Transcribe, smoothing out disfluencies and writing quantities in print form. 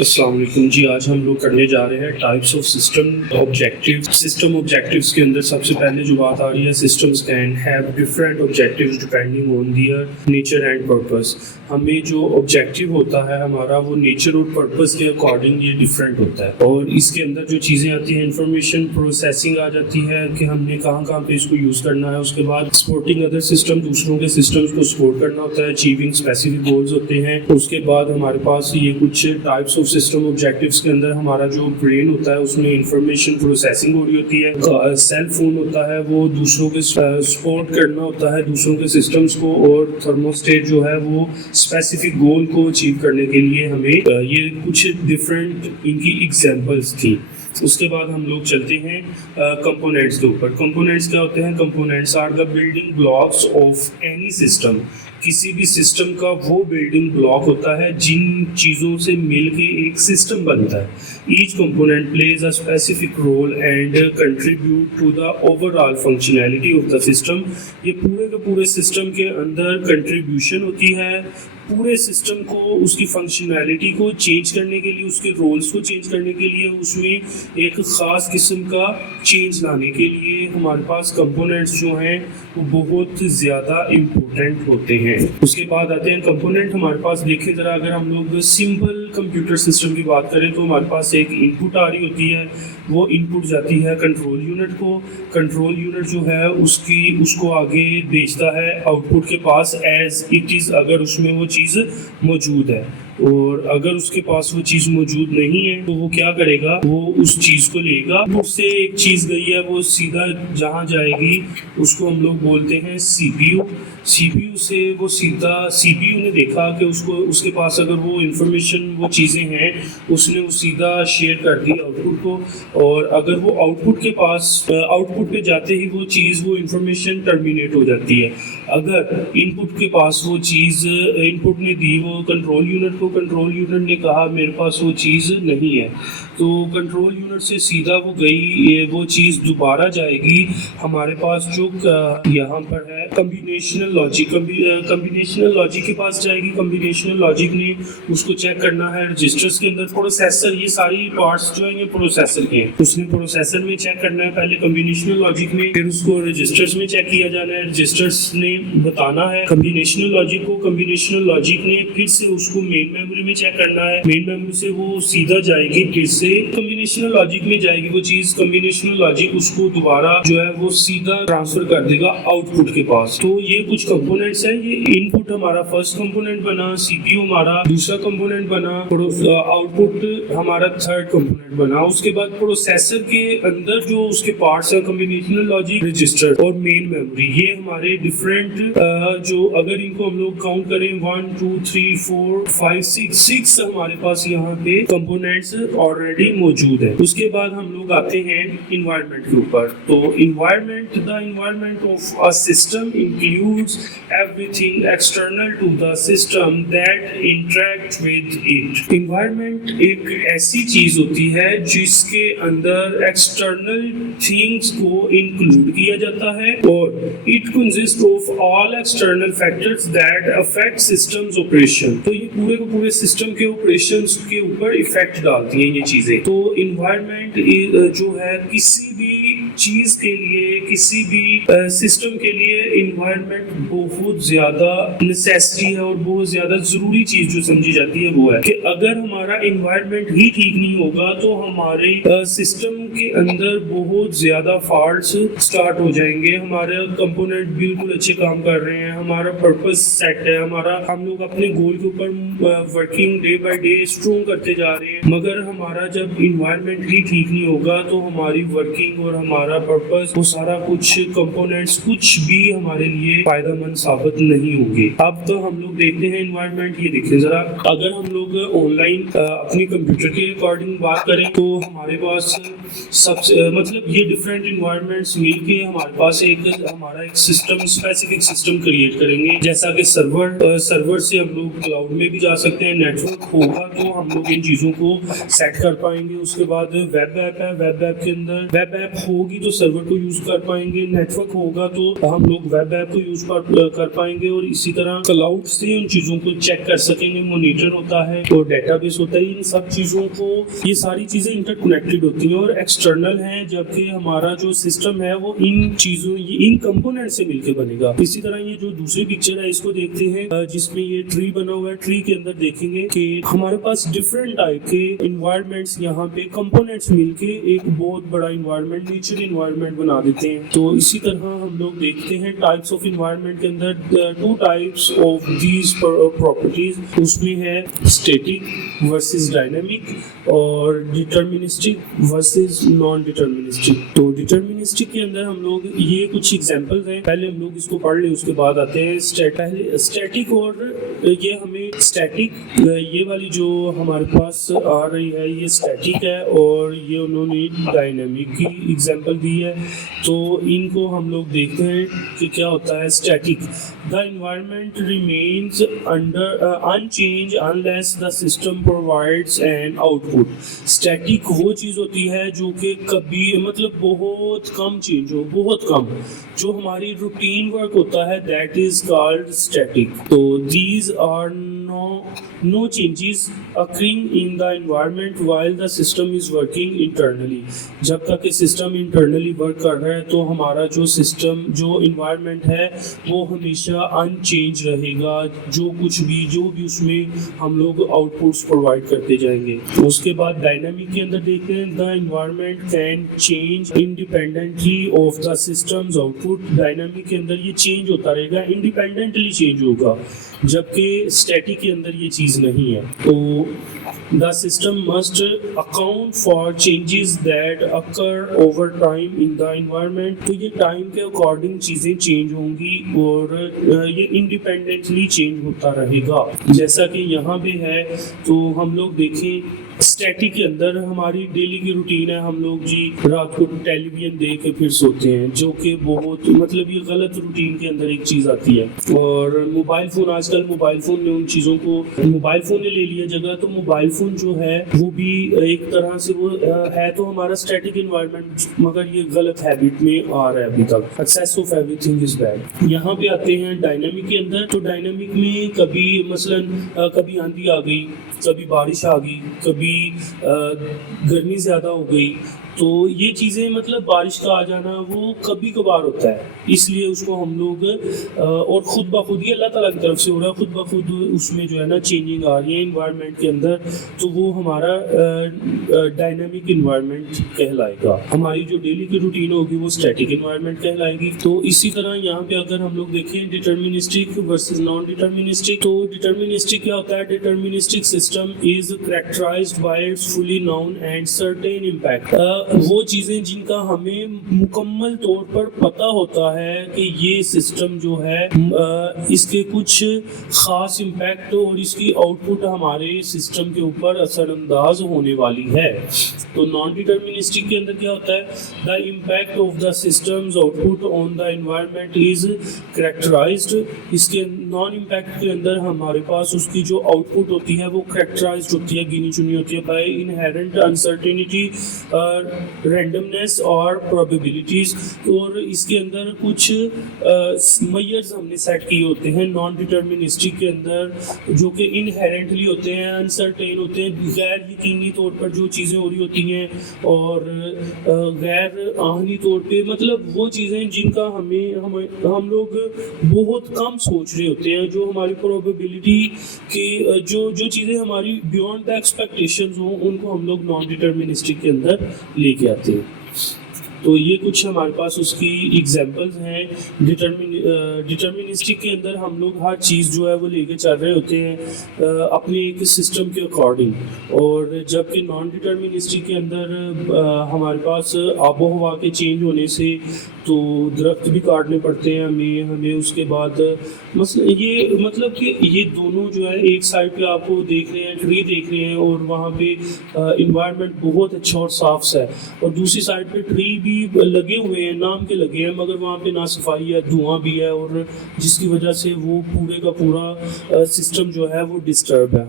अस्सलाम वालेकुम जी। आज हम लोग करने जा रहे हैं टाइप्स ऑफ सिस्टम ऑब्जेक्टिव्स के अंदर सबसे पहले जो बात आ रही है, systems can have different objectives depending on their nature and purpose. हमें जो ऑब्जेक्टिव होता है हमारा, वो नेचर और पर्पस के अकॉर्डिंग ये डिफरेंट होता है। और इसके अंदर जो चीज़ें आती हैं, इंफॉर्मेशन प्रोसेसिंग आ जाती है कि हमने कहाँ कहाँ पे इसको यूज़ करना है। उसके बाद सपोर्टिंग अदर सिस्टम, दूसरों के सिस्टम्स को सपोर्ट करना होता है। अचीविंग स्पेसिफिक गोल्स होते हैं। उसके बाद हमारे पास ये कुछ टाइप्स ऑफ सिस्टम ऑब्जेक्टिव्स के अंदर हमारा जो ब्रेन होता है उसमें इंफॉर्मेशन प्रोसेसिंग हो रही होती है। सेल फोन होता है, वो दूसरों के सपोर्ट करना होता है दूसरों के सिस्टम्स को। और थर्मोस्टेट जो है वो स्पेसिफिक गोल को अचीव करने के लिए हमें ये कुछ डिफरेंट इनकी एग्जांपल्स थी। उसके बाद हम लोग चलते हैं कंपोनेंट्स के ऊपर। कंपोनेंट्स क्या होते हैं? Components are the building blocks of any system. किसी भी सिस्टम का वो बिल्डिंग ब्लॉक होता है जिन चीज़ों से मिलके एक सिस्टम बनता है। Each component plays a specific role and contribute to the overall functionality of the system. ये पूरे के पूरे सिस्टम के अंदर कंट्रीब्यूशन होती है, पूरे सिस्टम को, उसकी फंक्शनैलिटी को चेंज करने के लिए, उसके रोल्स को चेंज करने के लिए, उसमें एक ख़ास किस्म का चेंज लाने के लिए हमारे पास कंपोनेंट्स जो हैं वो बहुत ज़्यादा इम्पोर्टेंट होते हैं। उसके बाद आते हैं कंपोनेंट। हमारे पास देखें ज़रा, अगर हम लोग सिंपल कंप्यूटर सिस्टम की बात करें तो हमारे पास एक इनपुट आ रही होती है। वो इनपुट जाती है कंट्रोल यूनिट को। कंट्रोल यूनिट जो है उसको आगे भेजता है आउटपुट के पास एज इट इज़, अगर उसमें वो चीज़ मौजूद है। और अगर उसके पास वो चीज़ मौजूद नहीं है तो वो क्या करेगा, वो उस चीज़ को लेगा। उससे एक चीज़ गई है, वो सीधा जहाँ जाएगी उसको हम लोग बोलते हैं सीपीयू। सीपीयू से वो सीधा, सीपीयू ने देखा कि उसके पास अगर वो इंफॉर्मेशन, वो चीज़ें हैं, उसने वो सीधा शेयर कर दी आउटपुट को। और अगर वो आउटपुट के पास, आउटपुट पे जाते ही वो चीज़, वो इंफॉर्मेशन टर्मिनेट हो जाती है। अगर इनपुट के पास वो चीज़, इनपुट ने दी वो कंट्रोल यूनिट को, कंट्रोल यूनिट ने कहा मेरे पास वो चीज़ नहीं है, तो कंट्रोल यूनिट से सीधा वो गई, वो चीज़ दोबारा जाएगी हमारे पास जो यहाँ पर है कम्बिनेशनल लॉजिक। कम्बिनेशनल लॉजिक के पास जाएगी। कम्बिनेशनल लॉजिक ने उसको चेक करना है रजिस्टर्स के अंदर। प्रोसेसर, ये सारी पार्ट्स जो है ये प्रोसेसर के हैं, उसने प्रोसेसर में चेक करना है पहले कम्बिनेशनल लॉजिक में, फिर उसको रजिस्टर्स में चेक किया जाना है। रजिस्टर्स ने बताना है कम्बिनेशनल लॉजिक को। कम्बिनेशनल लॉजिक ने फिर से उसको मेन मेमोरी में चेक करना है। मेन मेमोरी से वो सीधा जाएगी, फिर से कम्बिनेशनल लॉजिक में जाएगी वो चीज़। कम्बिनेशनल लॉजिक उसको दोबारा जो है वो सीधा ट्रांसफर कर देगा आउटपुट के पास। तो ये कुछ कंपोनेंट्स हैं। ये इनपुट हमारा फर्स्ट कंपोनेंट बना, सीपीयू हमारा दूसरा कंपोनेंट बना, आउटपुट हमारा थर्ड कंपोनेंट बना। उसके बाद प्रोसेसर के अंदर जो उसके पार्ट्स है, कम्बिनेशनल लॉजिक, रजिस्टर और मेन मेमोरी, ये हमारे डिफरेंट जो, अगर इनको हम लोग काउंट करें 1 2 3 4 5 6 हमारे पास यहाँ पे कंपोनेंट्स ऑलरेडी मौजूद है। उसके बाद हम लोग आते हैं इन्वायरमेंट के ऊपर। तो environment, the environment of a system includes everything external to the system that interact with it. Environment एक ऐसी चीज होती है जिसके अंदर एक्सटर्नल थिंग्स को इंक्लूड किया जाता है, और it consist of all external factors that affect systems operation. तो ये पूरे को पूरे सिस्टम के ऑपरेशंस के ऊपर इफेक्ट डालती हैं ये चीजें। तो इन्वायरमेंट जो है किसी भी चीज के लिए, किसी भी सिस्टम के लिए इन्वायरमेंट बहुत ज्यादा नेसेसरी है और बहुत ज्यादा जरूरी चीज जो समझी जाती है वो है कि अगर हमारा इन्वायरमेंट ही ठीक नहीं होगा तो हमारे सिस्टम के अंदर बहुत ज्यादा फॉल्ट्स स्टार्ट हो जाएंगे। हमारे कंपोनेंट बिल्कुल अच्छे काम कर रहे हैं, हमारा पर्पस सेट है, हम लोग अपने गोल के ऊपर working day by day strong करते जा रहे हैं, मगर हमारा जब इन्वायरमेंट ही ठीक नहीं होगा तो हमारी वर्किंग और हमारा पर्पस, वो सारा कुछ कंपोनेंट्स कुछ भी हमारे लिए फायदेमंद साबित नहीं होंगे। अब तो हम लोग देखते हैं इन्वायरमेंट। ये देखिए जरा, अगर हम लोग ऑनलाइन अपने कंप्यूटर के अकॉर्डिंग बात करें तो हमारे पास सबसे मतलब ये डिफरेंट इन्वायरमेंट्स मिलके हमारा एक सिस्टम, स्पेसिफिक सिस्टम क्रिएट करेंगे। जैसा कि सर्वर से हम लोग क्लाउड में भी जा सकते हैं। नेटवर्क होगा तो हम लोग इन चीज़ों को सेट कर पाएंगे। उसके बाद वेब ऐप है, वेब ऐप के अंदर वेब ऐप होगी तो सर्वर को यूज़ कर पाएंगे। नेटवर्क होगा तो हम लोग वेब ऐप को यूज़ कर पाएंगे। और इसी तरह क्लाउड से उन चीज़ों को चेक कर सकेंगे। मॉनिटर होता है और डेटाबेस होता है। इन सब चीज़ों को, ये सारी चीज़ें इंटरकनेक्टेड होती हैं और एक्सटर्नल हैं, जबकि हमारा जो सिस्टम है वो इन कंपोनेंट से मिलकर बनेगा। इसी तरह ये जो दूसरी पिक्चर है इसको देखते हैं, जिसमें ये ट्री बना हुआ है। ट्री के अंदर देखेंगे कि हमारे पास डिफरेंट टाइप के इन्वायरमेंट्स, यहाँ पे कंपोनेंट्स मिलके एक बहुत बड़ा इन्वायरमेंट, नेचर इन्वायरमेंट बना देते हैं। तो इसी तरह हम लोग देखते हैं टाइप्स ऑफ इन्वायरमेंट के अंदर 2 टाइप्स ऑफ दीज प्रॉपर्टीज। उसमें है स्टैटिक वर्सेस डायनामिक और डिटर्मिनिस्टिक वर्सेस नॉन डिटर्मिनिस्टिक। तो डिटर्मिनिस्टिक के अंदर हम लोग, ये कुछ एग्जांपल्स हैं, पहले हम लोग इसको पढ़ लें, उसके बाद आते हैं स्टैटिक। और ये हमें स्टैटिक, ये वाली जो हमारे पास आ रही है ये स्टैटिक है और ये उन्होंने डायनामिक की एग्जांपल दी है। तो इनको हम लोग देखते हैं कि क्या होता है static. The environment remains unchange unless the system provides an output. Static वो चीज़ होती है जो कि कभी, मतलब बहुत कम चेंज हो, बहुत कम, जो हमारी रूटीन वर्क होता है, दैट इज कॉल्ड स्टैटिक। तो these are no changes occurring in the environment while the system is working internally। जब तक ये सिस्टम इंटरनली वर्क कर रहा है तो हमारा जो सिस्टम, जो इन्वायरमेंट है वो हमेशा अनचेंज रहेगा। जो भी उसमें हम लोग आउटपुट्स प्रोवाइड करते जाएंगे। उसके बाद डायनामिक के अंदर देखते हैं, the environment can change independently of the system's output. Dynamic के अंदर ये चेंज होता रहेगा, इंडिपेंडेंटली चेंज होगा, जबकि स्टैटिक के अंदर ये चीज़ नहीं है। तो the system must account for changes that occur over time in the environment. तो ये टाइम के अकॉर्डिंग चीज़ें चेंज होंगी और ये इंडिपेंडेंटली चेंज होता रहेगा। जैसा कि यहाँ पे है, तो हम लोग देखें स्टैटिक के अंदर हमारी डेली की रूटीन है, हम लोग जी रात को टेलीविजन देख के फिर सोते हैं, जो कि बहुत, मतलब ये गलत रूटीन के अंदर एक चीज़ आती है। और मोबाइल फ़ोन, आजकल मोबाइल फ़ोन ने उन चीज़ों को, मोबाइल फ़ोन ने ले लिया जगह। तो मोबाइल फ़ोन जो है वो भी एक तरह से वो है तो हमारा स्टैटिक इन्वायरमेंट, मगर ये गलत हैबिट में आ रहा है अभी तक। Excess of everything is bad. यहाँ पे आते हैं डायनामिक के अंदर। तो डायनामिक में कभी मसलन कभी आंधी आ गई, कभी बारिश आ गई, कभी गर्मी ज़्यादा हो गई। तो ये चीज़ें, मतलब बारिश का आ जाना वो कभी कभार होता है, इसलिए उसको हम लोग और ख़ुद ब खुद ही अल्लाह ताला की तरफ से हो रहा है, ख़ुद ब खुद उसमें जो है ना चेंजिंग आ रही है इन्वायरमेंट के अंदर। तो वो हमारा डायनामिक इन्वायरमेंट कहलाएगा। हमारी जो डेली की रूटीन होगी वो स्टैटिक इन्वायरमेंट कहलाएगी। तो इसी तरह यहाँ पे अगर हम लोग देखें डिटर्मिनिस्टिक वर्सेस नॉन डिटर्मिनिस्टिक। तो डिटर्मिनिस्टिक क्या होता है? Deterministic system is characterised by its fully known and certain impact. वो चीज़ें जिनका हमें मुकम्मल तौर पर पता होता है कि ये सिस्टम जो है इसके कुछ ख़ास इम्पैक्ट और इसकी आउटपुट हमारे सिस्टम के ऊपर असरअंदाज होने वाली है। तो नॉन डिटर्मिनिस्टिक के अंदर क्या होता है? The impact of the system's output on the environment is characterised. इसके नॉन इम्पैक्ट के अंदर हमारे पास उसकी जो आउटपुट होती है वो कैरेक्टराइज्ड होती है, गिनी चुनी होती है बाय इनहेरेंट अनसर्टेनिटी, रैंडमनेस और प्रोबेबिलिटीज। और इसके अंदर कुछ मेजर्स हमने सेट किए होते हैं नॉन डिटर्मिनिस्टिक के अंदर, जो कि इनहेरेंटली होते हैं, अनसर्टेन होते हैं, गैर यकीनी तौर पर जो चीज़ें हो रही होती हैं, और गैर आहनी तौर पे, मतलब वो चीज़ें जिनका हम लोग बहुत कम सोच रहे होते हैं, जो हमारी प्रोबेबिलिटी के जो चीज़ें हमारी बियॉन्ड द एक्सपेक्टेशंस हो, उनको हम लोग नॉन डिटर्मिनिस्टिक के अंदर लेके आते हैं। तो ये कुछ हमारे पास उसकी एग्जांपल्स हैं। डिटर्मिनिस्टिक के अंदर हम लोग हर चीज़ जो है वो लेके चल रहे होते हैं अपने एक सिस्टम के अकॉर्डिंग, और जबकि नॉन डिटर्मिनिस्टिक के अंदर हमारे पास आबो हवा के चेंज होने से तो दरख्त भी काटने पड़ते हैं हमें उसके बाद मतलब कि ये दोनों जो है, एक साइड पे आपको देख रहे हैं ट्री देख रहे हैं और वहाँ पे इन्वायरमेंट बहुत अच्छा और साफ सा है, और दूसरी साइड पे ट्री भी लगे हुए हैं, नाम के लगे हैं, मगर वहाँ पे ना सफाई है, धुआं भी है, और जिसकी वजह से वो पूरे का पूरा सिस्टम जो है वो डिस्टर्ब है।